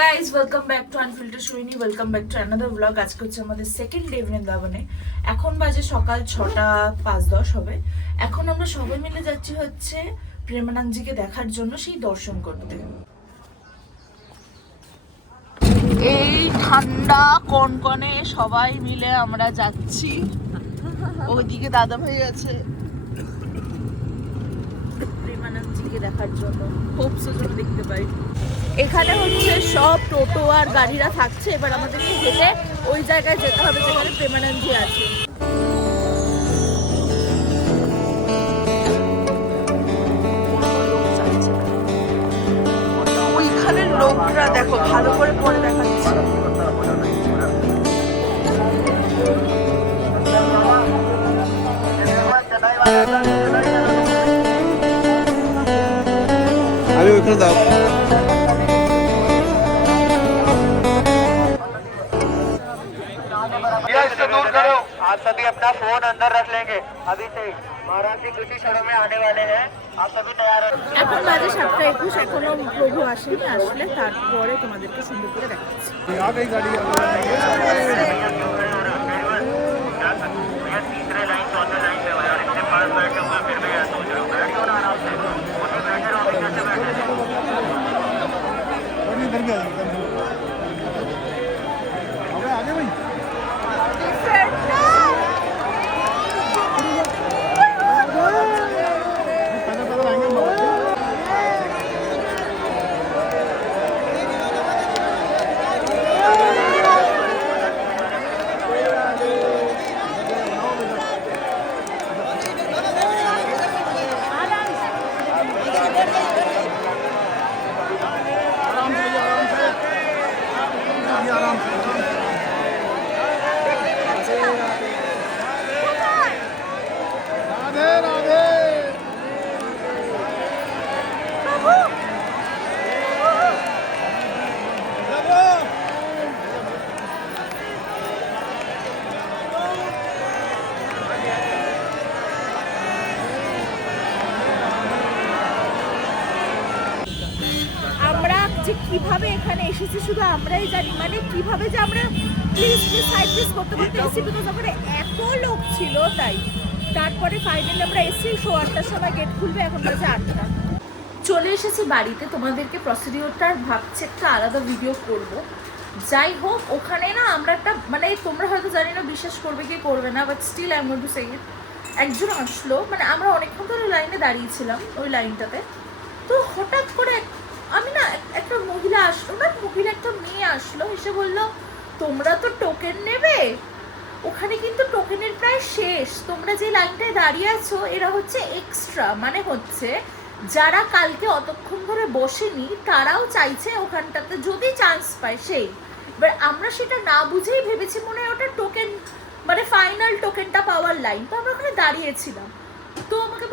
Guys welcome back to unfilter Sohini, welcome back to another blog. আজকে হচ্ছে আমাদের second day বৃন্দাবনে। এখন বাজে সকাল 6:05-10 হবে। এখন আমরা সবাই মিলে যাচ্ছি হচ্ছে প্রেমানন্দজিকে দেখার জন্য, সেই দর্শন করতে। এই ঠান্ডা কনকনে সবাই মিলে আমরা যাচ্ছি। ওইদিকে দাদা ভাই আছে প্রেমানন্দজিকে দেখার জন্য, খুব সুন্দর দেখতে পাই। এখানে হচ্ছে সব টোটো আর গাড়িরা থাকছে। এবার আমাদেরকে হেঁটে ওই জায়গায় যেতে হবে যেখানে প্রেমানন্দজি আছে। ওইখানের লোকরা দেখো, ভালো করে পরে দেখাচ্ছে। আমি ওইখানে দাও। इससे दूर करो। आप सभी अपना फोन अंदर रख लेंगे अभी से। महाराज जी कुछ ही क्षणों में आने वाले हैं, आप सभी तैयार हैं। এখন बाजे 7:21, एखोनो प्रभु আসেনি। আসলে তারপরে তোমাদেরকে সুন্দর করে দেখাচ্ছি। तीसरे लाइन चौथे लाइन पे और इसके पास बैठे हुए फिर भी ऐसा सोच रहे हो, बैठ जाओ ना आराम से। उसी बैठे रहो, कैसे बैठे आगे भाई যে কিভাবে এখানে এসেছি শুধু আমরাই জানি। মানে কিভাবে যে আমরা প্লিজ সাইড প্লিজ করতে করতে এসেছি, বিকজ ওখানে এত লোক ছিল। তাই তারপরে ফাইনালি আমরা এসেছি 8:15 সময়, গেট খুলবে, এখন বাজে 8টা। চলে এসেছি বাড়িতে। তোমাদেরকে প্রসিডিওরটার ভাবছি একটা আলাদা ভিডিও করব। যাই হোক, ওখানে না আমরা একটা মানে তোমরা হয়তো জানি না, বিশ্বাস করবে কি করবে না, but still I am going to say it. একজন আসলো, মানে আমরা অনেকক্ষণ ধরে লাইনে দাঁড়িয়েছিলাম ওই লাইনটাতে। তো হঠাৎ করে আমি না, একটা মহিলা আসলো, না মহিলা একটা মেয়ে আসলো, এসে বললো তোমরা তো টোকেন নেবে, ওখানে কিন্তু টোকেনের প্রায় শেষ, তোমরা যে লাইনটায় দাঁড়িয়ে আছো এরা হচ্ছে এক্সট্রা। মানে হচ্ছে যারা কালকে অতক্ষণ ধরে বসেনি তারাও চাইছে ওখানটাতে যদি চান্স পায় সেই। এবার আমরা সেটা না বুঝেই ভেবেছি মনে হয় ওটা টোকেন, মানে ফাইনাল টোকেনটা পাওয়ার লাইন। তো আমরা ওখানে দাঁড়িয়েছিলাম। তো আমাকে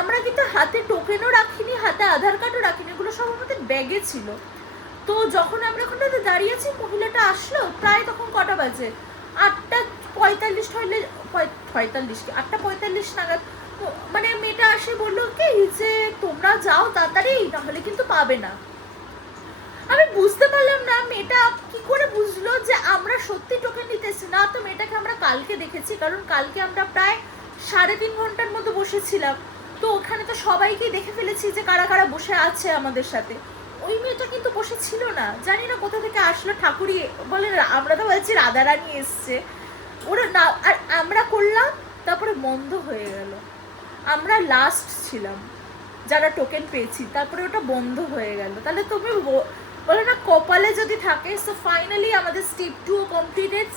আমরা কিন্তু হাতে টোকেনও রাখিনি, হাতে আধার কার্ডও রাখিনি, এগুলো সব আমাদের ব্যাগে ছিল। তো যখন আমরা ওখানটাতে দাঁড়িয়েছি, মহিলাটা আসলো প্রায় তখন কটা বাজে, 8:45 নাগাদ। মানে মেয়েটা আসে বললো কি যে তোমরা যাও তাড়াতাড়ি, নাহলে কিন্তু পাবে না। আমি বুঝতে পারলাম না মেয়েটা কি করে বুঝলো যে আমরা সত্যি টোকেন নিতেছি না। তো মেয়েটাকে আমরা কালকে দেখেছি, কারণ কালকে আমরা প্রায় 3.5 ঘন্টার মতো বসেছিলাম। তো ওখানে তো সবাইকেই দেখে ফেলেছি যে কারা কারা বসে আছে আমাদের সাথে। ওই মেয়েটা কিন্তু বসে ছিল না, জানি না কোথা থেকে আসলো। ঠাকুরই বলে, আমরা তো বলছি রাধারানী এসছে, ওরা না। আর আমরা করলাম, তারপরে বন্ধ হয়ে গেল। আমরা লাস্ট ছিলাম যারা টোকেন পেয়েছি, তারপরে ওটা বন্ধ হয়ে গেল। তাহলে তুমি বলে না কপালে যদি থাকে। সো ফাইনালি আমাদের স্টেপ 2 কমপ্লিটেড।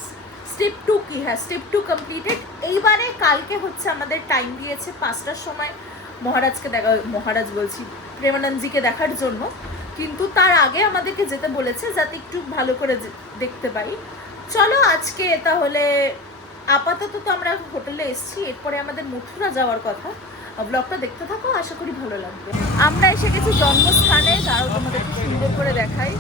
স্টেপ 2 কি? হ্যাঁ, স্টেপ 2 কমপ্লিটেড। এইবারে কালকে হচ্ছে আমাদের টাইম দিয়েছে 5টার সময় মহারাজ বলছি প্রেমানন্দজিকে দেখার জন্য। কিন্তু তার আগে আমাদেরকে যেতে বলেছে যাতে একটু ভালো করে দেখতে পাই। চলো আজকে তাহলে আপাতত তো আমরা হোটেলে এসেছি, এরপরে আমাদের মথুরা যাওয়ার কথা। ব্লগটা দেখতে থাকো, আশা করি ভালো লাগবে। আমরা এসে গেছি জন্মস্থানে, তারও তোমাদেরকে সুন্দর করে দেখাই।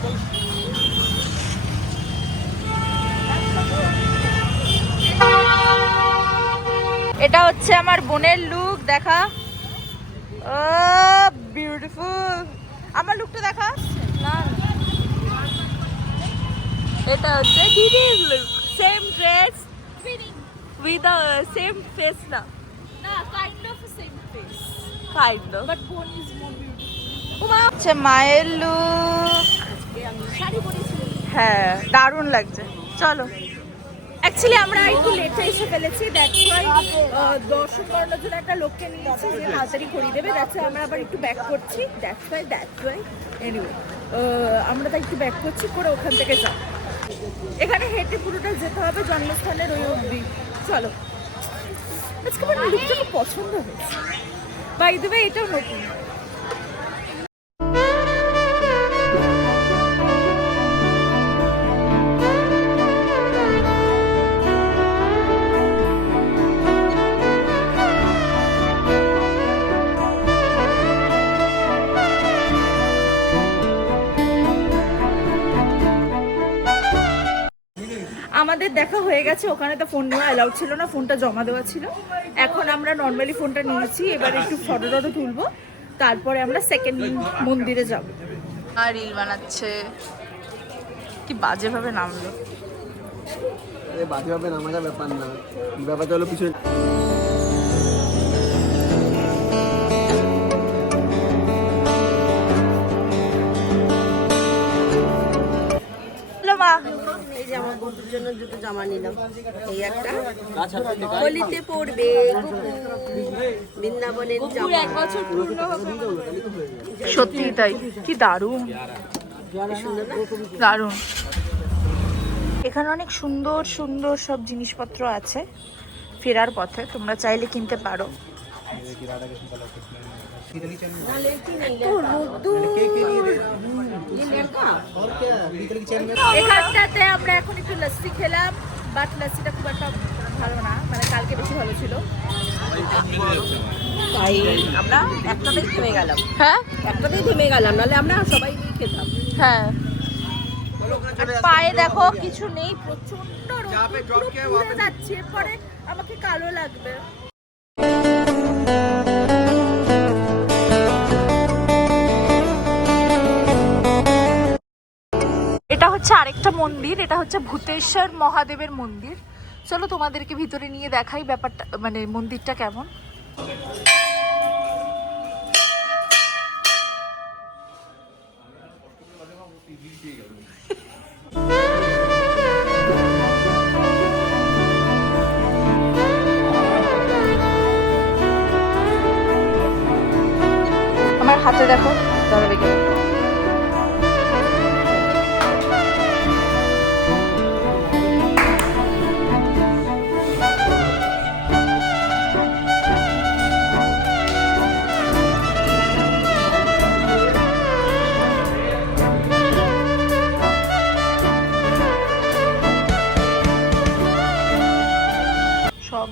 এটা হচ্ছে আমার বোনের লুক, দেখা। Oh beautiful. আমার লুকটা দেখা। না এটা হচ্ছে দিদির look, same dress with same face না, kind of same face, kind of, but বোন ইজ মোর বিউটিফুল। আচ্ছা মায়ের লুক, শাড়ি পরেছি, হ্যাঁ দারুণ লাগছে। চলো, অ্যাকচুয়ালি আমরা একটু লেটে এসে ফেলেছি, দ্যাটস ওয়াই দর্শন করানোর জন্য একটা লোককে নিয়েছি যে তাড়াতাড়ি করিয়ে দেবে, দ্যাটস ওয়াই আমরা আবার একটু ব্যাক করছি, দ্যাটস ওয়াই এনিওয়ে আমরা তাই একটু ব্যাক করছি করে ওখান থেকে যাও, এখানে হেঁটে পুরোটা যেতে হবে জন্মস্থানের ওই অবধি। চলো, আজকে আমার লুকটা খুব পছন্দ হয়েছে, বাই দ্য ওয়ে এটাও নতুন। আমাদের দেখা হয়ে গেছে, ওখানে তো ফোন নেওয়া অ্যালাউড ছিল না, ফোনটা জমা দেওয়া ছিল। এখন আমরা নর্মালি ফোনটা নিয়েছি, এবার একটু ফটো টটো তুলবো, তারপরে আমরা সেকেন্ড মন্দিরে যাব। আর রিল বানাচ্ছে, কি বাজেভাবে নামলো। বাজেভাবে নামাটা ব্যাপার না, ব্যাপারটা হলো পিছনে মা এই যে আমার বন্ধুর জন্য দুটো জামা নিলাম, এই একটা হোলিতে পরবে বৃন্দাবনের জামা, সত্যি তাই, কি দারুণ সুন্দর না? দারুণ। এখানে অনেক সুন্দর সুন্দর সব জিনিসপত্র আছে, ফেরার পথে তোমরা চাইলে কিনতে পারো। এখানটাতে আমরা এখন একটু লস্যি খেলাম, বাট লস্যিটা খুব একটা ভালো না, মানে কালকে বেশি ভালো ছিল। তাই আমরা একটাতেই থেমে গেলাম, হ্যাঁ একটাতেই থেমে গেলাম, নাহলে আমরা সবাই মিলে খেতাম। হ্যাঁ, আর পায়ে দেখো কিছু নেই, প্রচন্ড রোদ, পুরো পুড়ে যাচ্ছে, পরে আমাকে কালো লাগবে। এটা হচ্ছে আরেকটা মন্দির, এটা হচ্ছে ভূতেশ্বর মহাদেবের মন্দির। চলো তোমাদেরকে ভিতরে নিয়ে দেখাই ব্যাপারটা, মানে মন্দিরটা কেমন। আমার হাতে দেখো দাদা বেগে, সব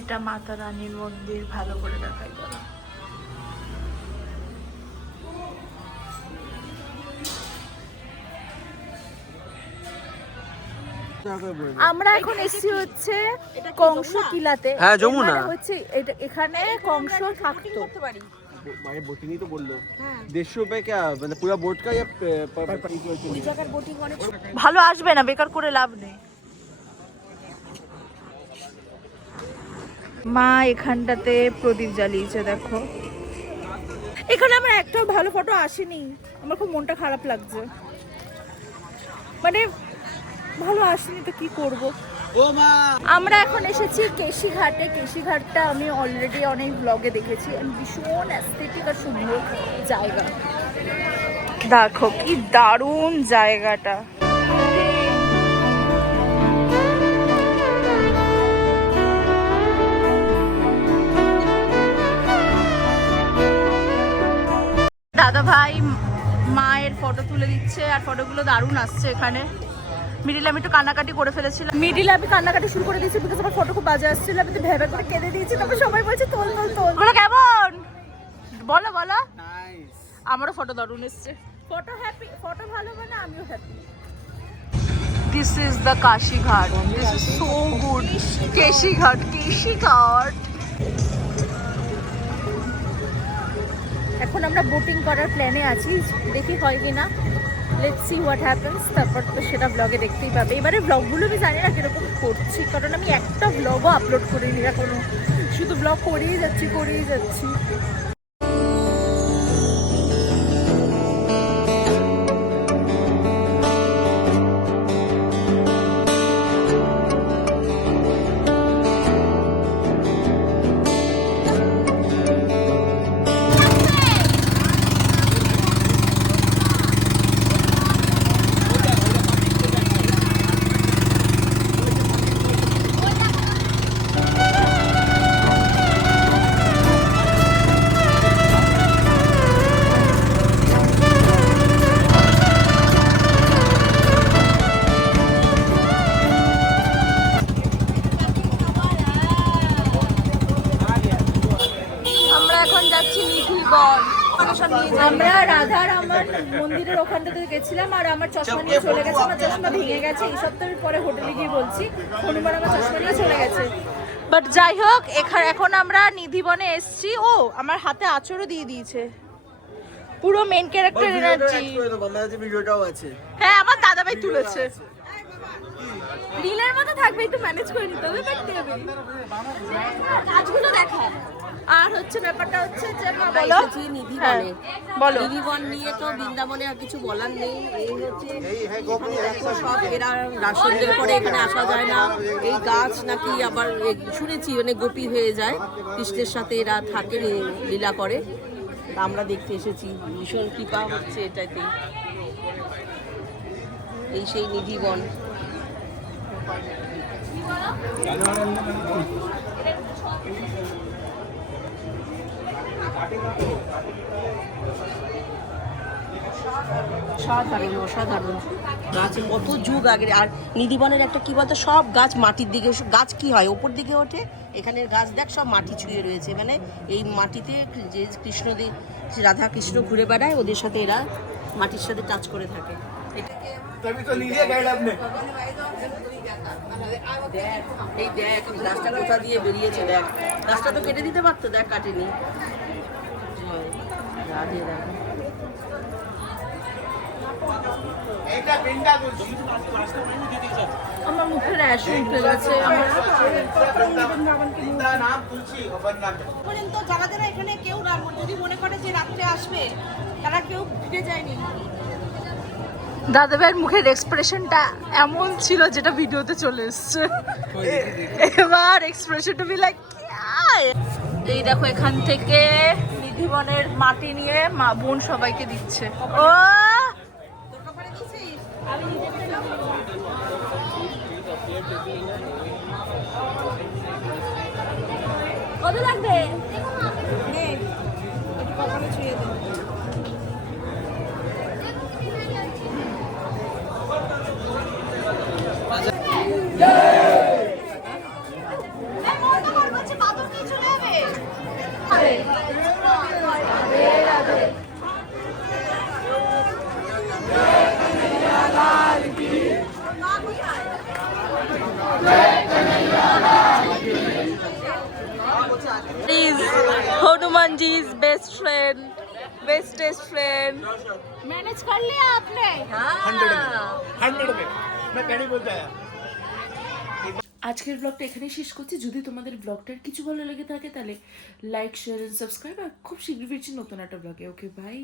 এটা মাতা রানীর মন্দির, ভালো করে দেখাই দাও। আমরা এখন এসেছি হচ্ছে কংস কিলাতে। হ্যাঁ, যমুনা। মানে হচ্ছে এখানে কংস থাকতো। मारे बोटिंग ही तो बोल लो 150 रुपए क्या मतलब पूरा बोट का या ওই জায়গার বোটিং অনেক ভালো আসবে না, বেকার করে লাভ নেই। মা এখানটাতে প্রদীপ জ্বালিয়েছে দেখো। এখানে আমার একটাও ভালো ফটো আসেনি, আমার খুব মনটা খারাপ লাগছে, মানে ভালো আসেনি তো কি করব। আমরা এখন এসেছি কেশিঘাটে। কেশিঘাটটা আমি অলরেডি অনেক ব্লগে দেখেছি, ভীষণ অ্যাস্থেটিক আর সুন্দর জায়গা। দেখো কি দারুণ জায়গাটা। দাদা ভাই মায়ের ফটো তুলে দিচ্ছে, আর ফটোগুলো দারুণ আসছে এখানে। মিডিলে আমি একটু কান্নাকাটি করে ফেলেছিলাম, মিডিলে আমি কান্নাকাটি শুরু করে দিয়েছি বিকজ আমার ফটো খুব বাজে আসছিল, আমি তো ভেবে করে কেঁদে দিয়েছি। তারপর সবাই বলছে তোল তোল তোল। বলো কেমন, বলো বলো। আমারও ফটো দারুণ এসছে, ফটো হ্যাপি, ফটো ভালো মানে আমিও happy. This is the Kashighat, this is so good. Keshighat, Keshighat. এখন আমরা বোটিং করার প্ল্যানে আছি, দেখি হয় কিনা। লেটস সি হোয়াট হ্যাপেন্স, তারপর তো সেটা ব্লগে দেখতেই পাবে। এবারে ব্লগগুলো আমি জানি না কীরকম করছি, কারণ আমি একটা ব্লগও আপলোড করিনি এখনো, শুধু ব্লগ করেই যাচ্ছি। আমরা এখন যাচ্ছি নিধিবন। আমরা রাধার আমার মন্দিরের ওখানটাতে গেছিলাম, আর আমার চশমা নিয়ে চলে গেছে, আমার চশমা ভেঙে গেছে। এই সপ্তাহের পরে হোটেলে গিয়ে বলছি, হনুমান আমার চশমা নিয়ে চলে গেছে। বাট যাই হোক, এখন আমরা নিধিবনে এসছি। ও আমার হাতে আঁচড়ও দিয়ে দিয়েছে, পুরো মেন ক্যারেক্টার এনার্জি। ভিডিওটাও আছে। হ্যাঁ, আমার দাদাভাই তুলেছে। রিলের মতো থাকবে, একটু ম্যানেজ করে নিতে হবে, দেখতে হবে কাজগুলো দেখা। আর হচ্ছে ব্যাপারটা হচ্ছে যে আমরা বলো এসেছি নিধিবনে। বলো নিধিবন নিয়ে তো বৃন্দাবনে আর কিছু বলার নেই। এই হচ্ছে এখানে দেখো সব এরা রাসনের পরে এখানে আসা যায় না। এই গাছ নাকি আবার শুনেছি মানে গোপী হয়ে যায়, কৃষ্ণের সাথে এরা থাকে, লীলা করে। তা আমরা দেখতে এসেছি, ভীষণ কৃপা হচ্ছে এটাতেই। এই সেই নিধিবন। অসাধারণ অসাধারণ গাছ, কত যুগ আগের। আর নিধিবনের একটা কি বলতো, সব গাছ মাটির দিকে, গাছ কি হয় ওপর দিকে ওঠে, এখানের গাছ দেখ সব মাটি ছুঁয়ে রয়েছে। মানে এই মাটিতে যে কৃষ্ণদেব রাধা কৃষ্ণ ঘুরে বেড়ায়, ওদের সাথে এরা মাটির সাথে টাচ করে থাকে। এই দেখ গাছটা কোথা দিয়ে বেরিয়েছে, দেখ গাছটা তো কেটে দিতে পারতো, দেখ কাটেনি। রাধে রাধে। আমার মুখে র্যাশ উঠে গেছে। পর্যন্ত যারা যারা এখানে কেউ যদি মনে করে যে রাত্রে আসবে, তারা কেউ ফিরে যায়নি। দাদাভাইয়ের মুখের এক্সপ্রেশনটা এমন ছিল যেটা ভিডিওতে চলে এসছে। এবার এক্সপ্রেশনটা বি লাইক, এই দেখো এখান থেকে নিধিবনের মাটি নিয়ে মা বোন সবাইকে দিচ্ছে। ও কত লাগবে? Hanuman ji is best friend, bestest friend. Manage कर लिया आपने? हाँ 100 में मैं कहीं बोलता है। আজকের ব্লগটা এখানেই শেষ করছি। যদি তোমাদের ব্লগটার কিছু ভালো লেগে থাকে তাহলে লাইক, শেয়ার এন্ড সাবস্ক্রাইব। আর খুব শীঘ্রই ফিরছি নতুন একটা ব্লগে। ওকে, বাই।